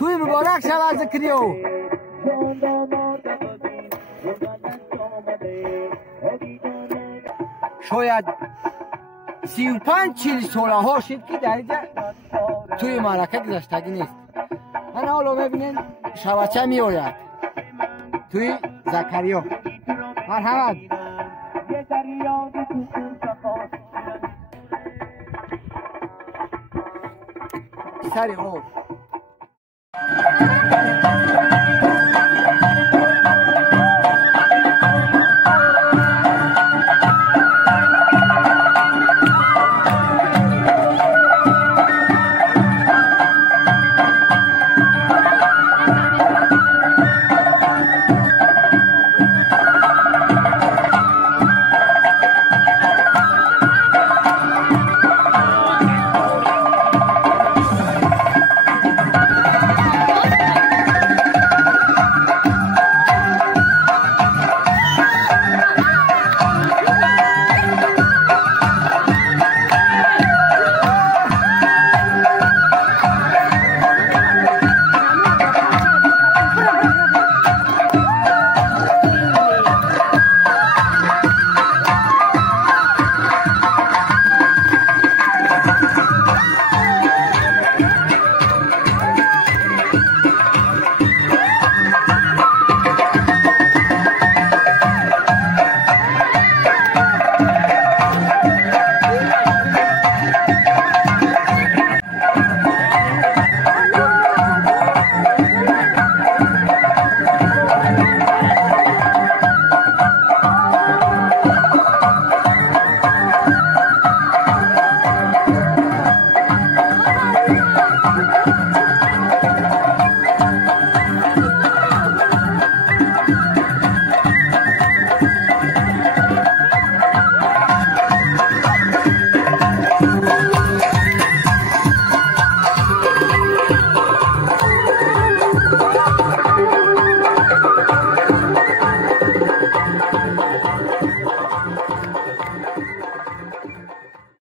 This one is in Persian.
توی مبارک شود ذکریو. شاید 35-40 ساله ها شد که در اینجا توی معرکه گذشتگی نیست. من حالا ببینین شبچه می آید توی زکریا. مرحبا. سری خوب.